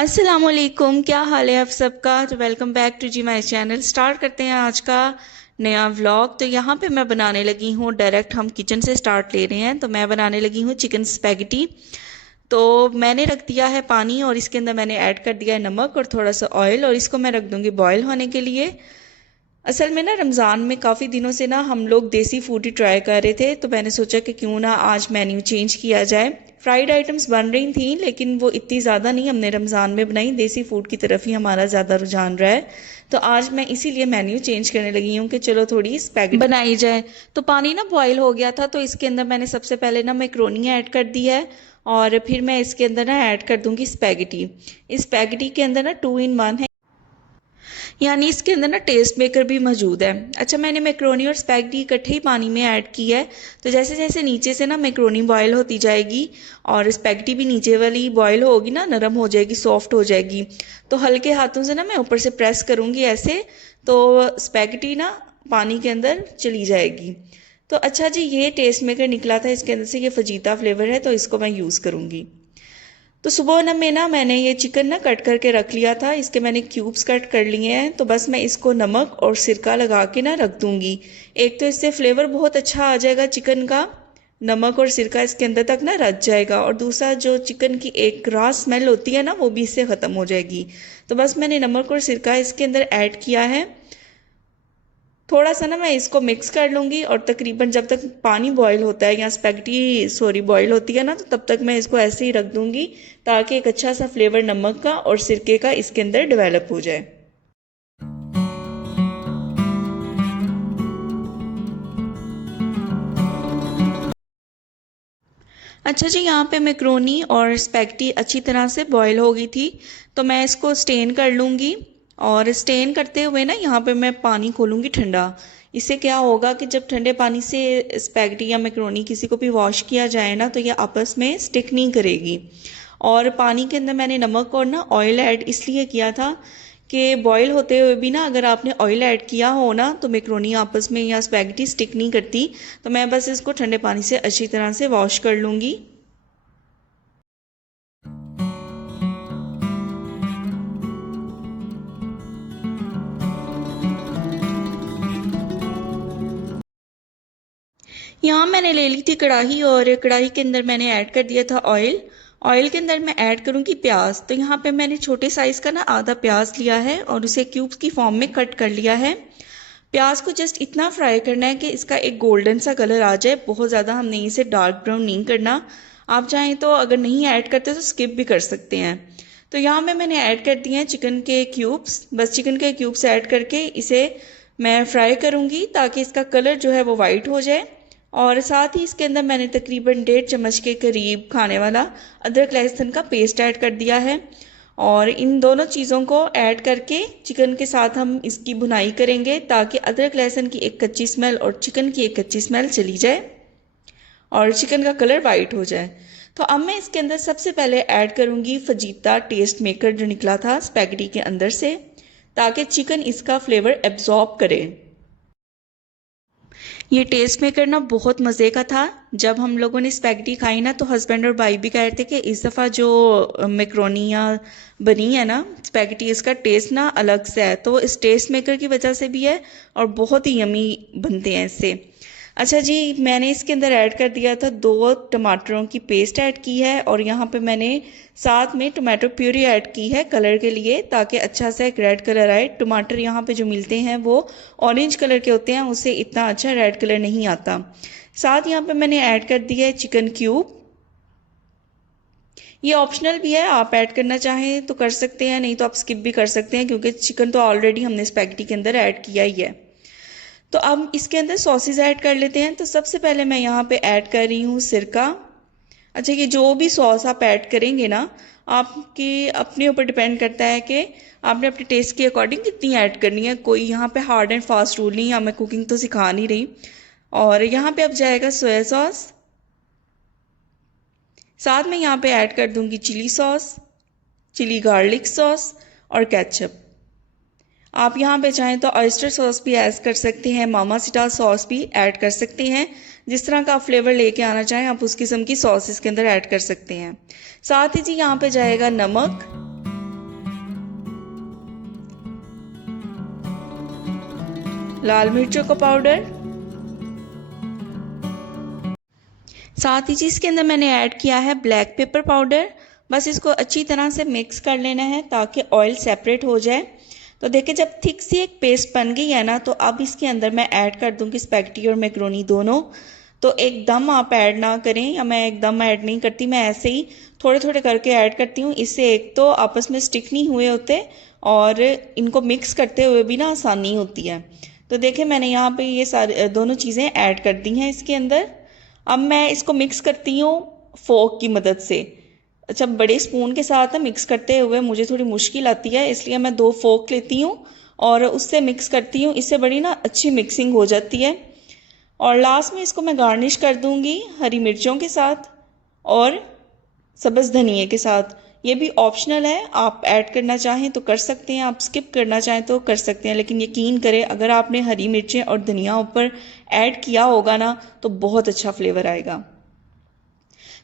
अस्सलामुअलैकुम, क्या हाल है आप सबका। तो वेलकम बैक टू जी माय चैनल। स्टार्ट करते हैं आज का नया व्लॉग। तो यहाँ पे मैं बनाने लगी हूँ, डायरेक्ट हम किचन से स्टार्ट ले रहे हैं। तो मैं बनाने लगी हूँ चिकन स्पैगेटी। तो मैंने रख दिया है पानी और इसके अंदर मैंने ऐड कर दिया है नमक और थोड़ा सा ऑयल, और इसको मैं रख दूँगी बॉयल होने के लिए। असल में ना रमज़ान में काफ़ी दिनों से ना हम लोग देसी फूड ही ट्राई कर रहे थे, तो मैंने सोचा कि क्यों ना आज मेन्यू चेंज किया जाए। फ्राइड आइटम्स बन रही थी लेकिन वो इतनी ज़्यादा नहीं हमने रमज़ान में बनाई, देसी फूड की तरफ ही हमारा ज़्यादा रुझान रहा है। तो आज मैं इसीलिए मेन्यू चेंज करने लगी हूँ कि चलो थोड़ी स्पैगेटी बनाई जाए। तो पानी ना बॉयल हो गया था, तो इसके अंदर मैंने सबसे पहले ना मैक्रोनी ऐड कर दी है, और फिर मैं इसके अंदर ना ऐड कर दूंगी स्पैगेटी। इस स्पैगेटी के अंदर ना 2 in 1 है, यानी इसके अंदर ना टेस्ट मेकर भी मौजूद है। अच्छा, मैंने मैक्रोनी और स्पैगेटी इकट्ठे ही पानी में ऐड की है। तो जैसे जैसे नीचे से ना मैक्रोनी बॉयल होती जाएगी और स्पैगेटी भी नीचे वाली बॉयल होगी ना, नरम हो जाएगी, सॉफ्ट हो जाएगी, तो हल्के हाथों से ना मैं ऊपर से प्रेस करूँगी ऐसे, तो स्पैगेटी ना पानी के अंदर चली जाएगी। तो अच्छा जी, ये टेस्ट मेकर निकला था इसके अंदर से, ये फजीता फ्लेवर है, तो इसको मैं यूज़ करूँगी। तो सुबह ना मैंने ये चिकन ना कट करके रख लिया था, इसके मैंने क्यूब्स कट कर लिए हैं। तो बस मैं इसको नमक और सिरका लगा के ना रख दूंगी। एक तो इससे फ्लेवर बहुत अच्छा आ जाएगा चिकन का, नमक और सिरका इसके अंदर तक ना रच जाएगा, और दूसरा जो चिकन की एक रॉ स्मेल होती है ना, वो भी इससे ख़त्म हो जाएगी। तो बस मैंने नमक और सिरका इसके अंदर ऐड किया है। थोड़ा सा ना मैं इसको मिक्स कर लूँगी, और तकरीबन जब तक पानी बॉईल होता है या स्पैगेटी बॉईल होती है ना, तो तब तक मैं इसको ऐसे ही रख दूँगी, ताकि एक अच्छा सा फ्लेवर नमक का और सिरके का इसके अंदर डेवलप हो जाए। अच्छा जी, यहाँ पे मैक्रोनी और स्पैगेटी अच्छी तरह से बॉईल हो गई थी, तो मैं इसको स्टेन कर लूँगी। और स्टेन करते हुए ना यहाँ पे मैं पानी खोलूँगी ठंडा। इससे क्या होगा कि जब ठंडे पानी से स्पैगेटी या मैक्रोनी किसी को भी वॉश किया जाए ना, तो ये आपस में स्टिक नहीं करेगी। और पानी के अंदर मैंने नमक और ना ऑयल ऐड इसलिए किया था कि बॉईल होते हुए भी ना अगर आपने ऑयल ऐड किया हो ना, तो मैक्रोनी आपस में या स्पैगेटी स्टिक नहीं करती। तो मैं बस इसको ठंडे पानी से अच्छी तरह से वॉश कर लूँगी। यहाँ मैंने ले ली थी कढ़ाई, और कढ़ाई के अंदर मैंने ऐड कर दिया था ऑयल। ऑयल के अंदर मैं ऐड करूँगी प्याज। तो यहाँ पे मैंने छोटे साइज़ का ना आधा प्याज लिया है और उसे क्यूब्स की फॉर्म में कट कर लिया है। प्याज को जस्ट इतना फ्राई करना है कि इसका एक गोल्डन सा कलर आ जाए, बहुत ज़्यादा हमने इसे डार्क ब्राउन नहीं करना। आप चाहें तो अगर नहीं ऐड करते तो स्किप भी कर सकते हैं। तो यहाँ में मैंने ऐड कर दिए हैं चिकन के क्यूब्स। बस चिकन के क्यूब्स ऐड करके इसे मैं फ्राई करूँगी, ताकि इसका कलर जो है वो वाइट हो जाए। और साथ ही इसके अंदर मैंने तकरीबन 1.5 चम्मच के करीब खाने वाला अदरक लहसुन का पेस्ट ऐड कर दिया है। और इन दोनों चीज़ों को ऐड करके चिकन के साथ हम इसकी भुनाई करेंगे, ताकि अदरक लहसुन की एक कच्ची स्मेल और चिकन की एक कच्ची स्मेल चली जाए और चिकन का कलर वाइट हो जाए। तो अब मैं इसके अंदर सबसे पहले ऐड करूँगी फजीता टेस्ट मेकर जो निकला था स्पैगेटी के अंदर से, ताकि चिकन इसका फ्लेवर एब्जॉर्ब करे। ये टेस्ट मेकर ना बहुत मज़े का था। जब हम लोगों ने स्पैगेटी खाई ना, तो हस्बैंड और भाई भी कह रहे थे कि इस दफ़ा जो मैक्रोनिया बनी है ना स्पैगेटी, इसका टेस्ट ना अलग से है। तो इस टेस्ट मेकर की वजह से भी है, और बहुत ही यमी बनते हैं इससे। अच्छा जी, मैंने इसके अंदर ऐड कर दिया था 2 टमाटरों की पेस्ट ऐड की है, और यहाँ पे मैंने साथ में टमाटो प्यूरी ऐड की है कलर के लिए, ताकि अच्छा सा एक रेड कलर आए। टमाटर यहाँ पे जो मिलते हैं वो ऑरेंज कलर के होते हैं, उससे इतना अच्छा रेड कलर नहीं आता। साथ यहाँ पे मैंने ऐड कर दिया है चिकन क्यूब। ये ऑप्शनल भी है, आप ऐड करना चाहें तो कर सकते हैं, नहीं तो आप स्किप भी कर सकते हैं, क्योंकि चिकन तो ऑलरेडी हमने स्पैगेटी के अंदर ऐड किया ही है। तो अब इसके अंदर सॉसेज ऐड कर लेते हैं। तो सबसे पहले मैं यहाँ पे ऐड कर रही हूँ सिरका। अच्छा, ये जो भी सॉस आप ऐड करेंगे ना, आपके अपने ऊपर डिपेंड करता है कि आपने अपने टेस्ट के अकॉर्डिंग कितनी ऐड करनी है। कोई यहाँ पे हार्ड एंड फास्ट रूल नहीं है, मैं कुकिंग तो सिखा नहीं रही। और यहाँ पे अब जाएगा सोया सॉस। साथ में यहाँ पे ऐड कर दूंगी chilli sauce, chilli garlic sauce और केचप। आप यहाँ पे चाहें तो ऑयस्टर सॉस भी ऐड कर सकते हैं, मामासिटा सॉस भी ऐड कर सकते हैं। जिस तरह का आप फ्लेवर लेके आना चाहें, आप उस किस्म की सॉस इसके अंदर ऐड कर सकते हैं। साथ ही जी यहाँ पे जाएगा नमक, लाल मिर्चों का पाउडर, साथ ही चीज़ के अंदर मैंने ऐड किया है ब्लैक पेपर पाउडर। बस इसको अच्छी तरह से मिक्स कर लेना है ताकि ऑयल सेपरेट हो जाए। तो देखिए जब थिक सी एक पेस्ट बन गई है ना, तो अब इसके अंदर मैं ऐड कर दूंगी स्पैगेटी और मैक्रोनी दोनों। तो एकदम आप ऐड ना करें, या मैं एकदम ऐड नहीं करती, मैं ऐसे ही थोड़े थोड़े करके ऐड करती हूँ। इससे एक तो आपस में स्टिक नहीं हुए होते और इनको मिक्स करते हुए भी ना आसानी होती है। तो देखें मैंने यहाँ पे ये सारी दोनों चीज़ें ऐड कर दी हैं इसके अंदर। अब मैं इसको मिक्स करती हूँ फोक की मदद से। अच्छा, बड़े स्पून के साथ मिक्स करते हुए मुझे थोड़ी मुश्किल आती है, इसलिए मैं 2 फोक लेती हूँ और उससे मिक्स करती हूँ। इससे बड़ी ना अच्छी मिक्सिंग हो जाती है। और लास्ट में इसको मैं गार्निश कर दूंगी हरी मिर्चों के साथ और सब्ज़ धनिए के साथ। ये भी ऑप्शनल है, आप ऐड करना चाहें तो कर सकते हैं, आप स्किप करना चाहें तो कर सकते हैं, लेकिन यकीन करें अगर आपने हरी मिर्चें और धनिया ऊपर ऐड किया होगा ना तो बहुत अच्छा फ्लेवर आएगा।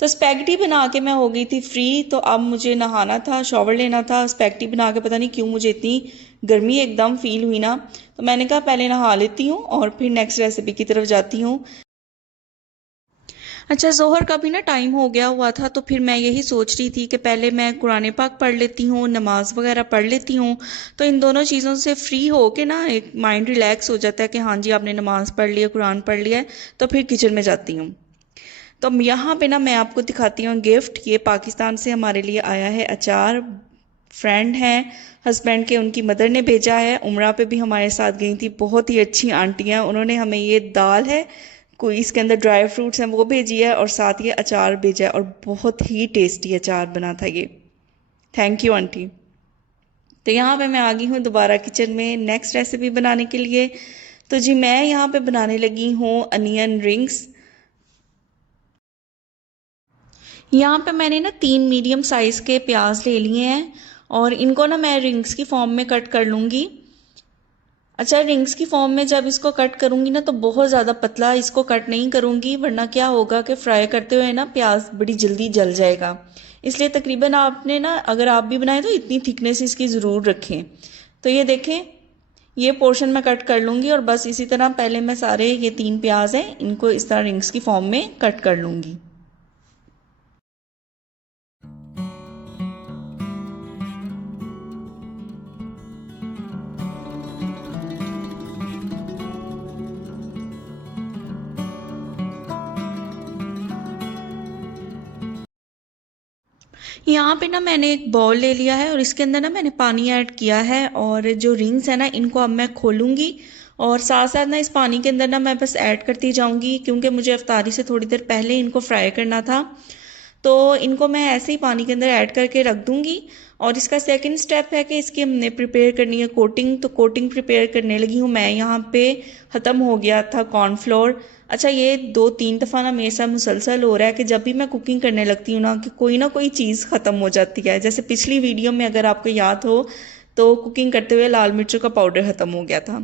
तो स्पैगेटी बना के मैं हो गई थी फ्री। तो अब मुझे नहाना था, शॉवर लेना था। स्पैगेटी बना के पता नहीं क्यों मुझे इतनी गर्मी एकदम फील हुई ना, तो मैंने कहा पहले नहा लेती हूँ और फिर नेक्स्ट रेसिपी की तरफ जाती हूँ। अच्छा, जोहर का भी ना टाइम हो गया हुआ था, तो फिर मैं यही सोच रही थी कि पहले मैं कुरान पाक पढ़ लेती हूँ, नमाज वगैरह पढ़ लेती हूँ। तो इन दोनों चीज़ों से फ्री हो के ना एक माइंड रिलैक्स हो जाता है कि हाँ जी आपने नमाज पढ़ लिया, कुरान पढ़ लिया है। तो फिर किचन में जाती हूँ। तो यहाँ पे ना मैं आपको दिखाती हूँ गिफ्ट। ये पाकिस्तान से हमारे लिए आया है अचार। फ्रेंड हैं हस्बैंड के, उनकी मदर ने भेजा है। उम्रा पे भी हमारे साथ गई थी, बहुत ही अच्छी आंटी हैं। उन्होंने हमें ये दाल है कोई, इसके अंदर ड्राई फ्रूट्स हैं, वो भेजी है और साथ ये अचार भेजा है और बहुत ही टेस्टी अचार बना था ये। Thank you aunty. तो यहाँ पे मैं आ गई हूँ दोबारा किचन में नेक्स्ट रेसिपी बनाने के लिए। तो जी मैं यहाँ पे बनाने लगी हूँ अनियन रिंग्स। यहाँ पे मैंने ना 3 मीडियम साइज़ के प्याज ले लिए हैं और इनको ना मैं रिंग्स की फॉर्म में कट कर लूँगी। अच्छा, रिंग्स की फॉर्म में जब इसको कट करूँगी ना तो बहुत ज़्यादा पतला इसको कट नहीं करूँगी, वरना क्या होगा कि फ्राई करते हुए ना प्याज बड़ी जल्दी जल जाएगा। इसलिए तकरीबन आपने ना अगर आप भी बनाएं तो इतनी थिकनेस इसकी ज़रूर रखें। तो ये देखें, ये पोर्शन मैं कट कर लूँगी और बस इसी तरह पहले मैं सारे ये 3 प्याज हैं इनको इस तरह रिंग्स की फॉर्म में कट कर लूँगी। यहाँ पे ना मैंने एक बाउल ले लिया है और इसके अंदर ना मैंने पानी ऐड किया है और जो रिंग्स है ना इनको अब मैं खोलूँगी और साथ साथ ना इस पानी के अंदर ना मैं बस ऐड करती जाऊँगी, क्योंकि मुझे अफ्तारी से थोड़ी देर पहले इनको फ्राई करना था। तो इनको मैं ऐसे ही पानी के अंदर ऐड करके रख दूँगी। और इसका सेकंड स्टेप है कि इसकी हमने प्रिपेयर करनी है कोटिंग। तो कोटिंग प्रिपेयर करने लगी हूँ मैं। यहाँ पे ख़त्म हो गया था कॉर्नफ्लोर। अच्छा, ये 2-3 दफ़ा ना मेरे साथ मुसलसल हो रहा है कि जब भी मैं कुकिंग करने लगती हूँ ना कोई चीज़ ख़त्म हो जाती है। जैसे पिछली वीडियो में अगर आपको याद हो तो कुकिंग करते हुए लाल मिर्चों का पाउडर ख़त्म हो गया था।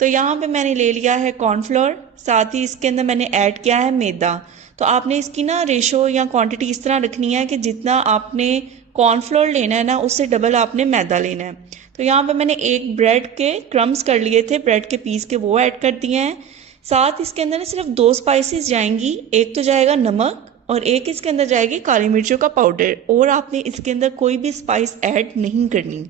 तो यहाँ पे मैंने ले लिया है कॉर्नफ्लोर, साथ ही इसके अंदर मैंने ऐड किया है मैदा। तो आपने इसकी ना रेशो या क्वांटिटी इस तरह रखनी है कि जितना आपने कॉर्नफ्लोर लेना है ना उससे डबल आपने मैदा लेना है। तो यहाँ पे मैंने एक ब्रेड के क्रम्स कर लिए थे, ब्रेड के पीस के, वो ऐड कर दिए हैं। साथ इसके अंदर ना सिर्फ 2 स्पाइसेस जाएंगी। एक तो जाएगा नमक और एक इसके अंदर जाएगी काली मिर्चों का पाउडर, और आपने इसके अंदर कोई भी स्पाइस ऐड नहीं करनी।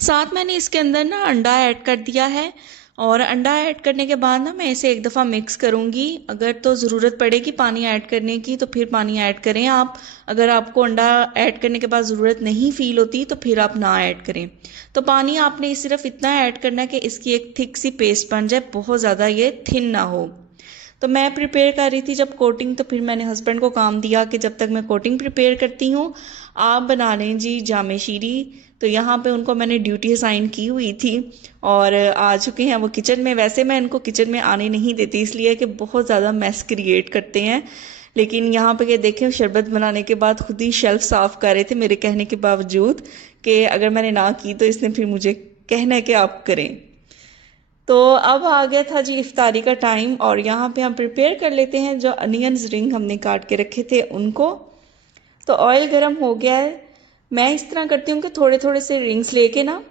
साथ मैंने इसके अंदर ना अंडा ऐड कर दिया है और अंडा ऐड करने के बाद ना मैं इसे एक दफ़ा मिक्स करूँगी। अगर तो ज़रूरत पड़ेगी पानी ऐड करने की तो फिर पानी ऐड करें आप। अगर आपको अंडा ऐड करने के बाद ज़रूरत नहीं फील होती तो फिर आप ना ऐड करें। तो पानी आपने सिर्फ इतना ऐड करना है कि इसकी एक थिक सी पेस्ट बन जाए, बहुत ज़्यादा ये थिन ना हो। तो मैं प्रिपेयर कर रही थी जब कोटिंग, तो फिर मैंने हस्बैंड को काम दिया कि जब तक मैं कोटिंग प्रिपेयर करती हूँ आप बना लें जी जामे शीरी। तो यहाँ पे उनको मैंने ड्यूटी असाइन की हुई थी और आ चुके हैं वो किचन में। वैसे मैं इनको किचन में आने नहीं देती इसलिए कि बहुत ज़्यादा मैस क्रिएट करते हैं, लेकिन यहाँ पे ये देखें शरबत बनाने के बाद खुद ही शेल्फ साफ़ कर रहे थे मेरे कहने के बावजूद कि अगर मैंने ना की तो इसने फिर मुझे कहना है कि आप करें। तो अब आ गया था जी इफ्तारी का टाइम और यहाँ पे हम प्रिपेयर कर लेते हैं जो अनियंस रिंग हमने काट के रखे थे उनको। तो ऑयल गर्म हो गया है। मैं इस तरह करती हूँ कि थोड़े थोड़े से रिंग्स लेके ना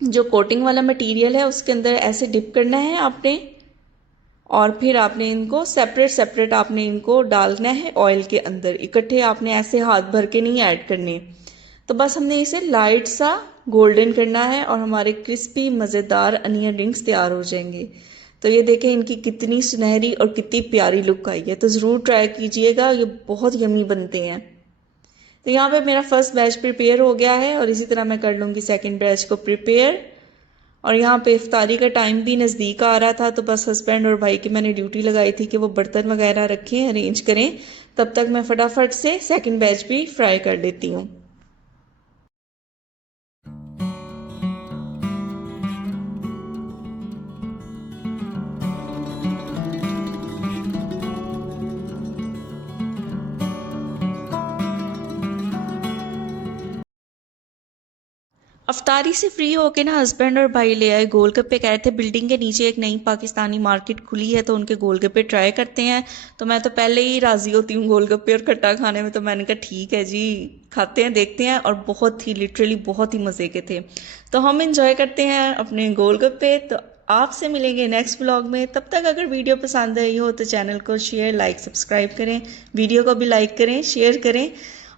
जो कोटिंग वाला मटेरियल है उसके अंदर ऐसे डिप करना है आपने, और फिर आपने इनको सेपरेट सेपरेट आपने इनको डालना है ऑयल के अंदर, इकट्ठे आपने ऐसे हाथ भर के नहीं ऐड करने। तो बस हमने इसे लाइट सा गोल्डन करना है और हमारे क्रिस्पी मज़ेदार अनियन रिंग्स तैयार हो जाएंगे। तो ये देखें इनकी कितनी सुनहरी और कितनी प्यारी लुक आई है, तो ज़रूर ट्राई कीजिएगा, ये बहुत यमी बनते हैं। तो यहाँ पे मेरा फर्स्ट बैच प्रिपेयर हो गया है और इसी तरह मैं कर लूँगी सेकंड बैच को प्रिपेयर। और यहाँ पे इफ्तारी का टाइम भी नज़दीक आ रहा था, तो बस हस्बैंड और भाई की मैंने ड्यूटी लगाई थी कि वो बर्तन वगैरह रखें, अरेंज करें, तब तक मैं फटाफट से सेकंड बैच भी फ्राई कर लेती हूँ। अफ्तारी से फ्री होके ना हस्बैंड और भाई ले आए गोलगप्पे, कह रहे थे बिल्डिंग के नीचे एक नई पाकिस्तानी मार्केट खुली है तो उनके गोलगप्पे ट्राई करते हैं। तो मैं तो पहले ही राज़ी होती हूँ गोलगप्पे और खट्टा खाने में, तो मैंने कहा ठीक है जी, खाते हैं देखते हैं। और बहुत ही लिटरली बहुत ही मज़े के थे। तो हम इंजॉय करते हैं अपने गोलगप्पे। तो आपसे मिलेंगे नेक्स्ट ब्लॉग में, तब तक अगर वीडियो पसंद आई हो तो चैनल को शेयर लाइक सब्सक्राइब करें, वीडियो को भी लाइक करें शेयर करें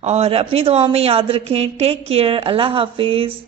और अपनी दुआओं में याद रखें। टेक केयर, अल्लाह हाफिज़।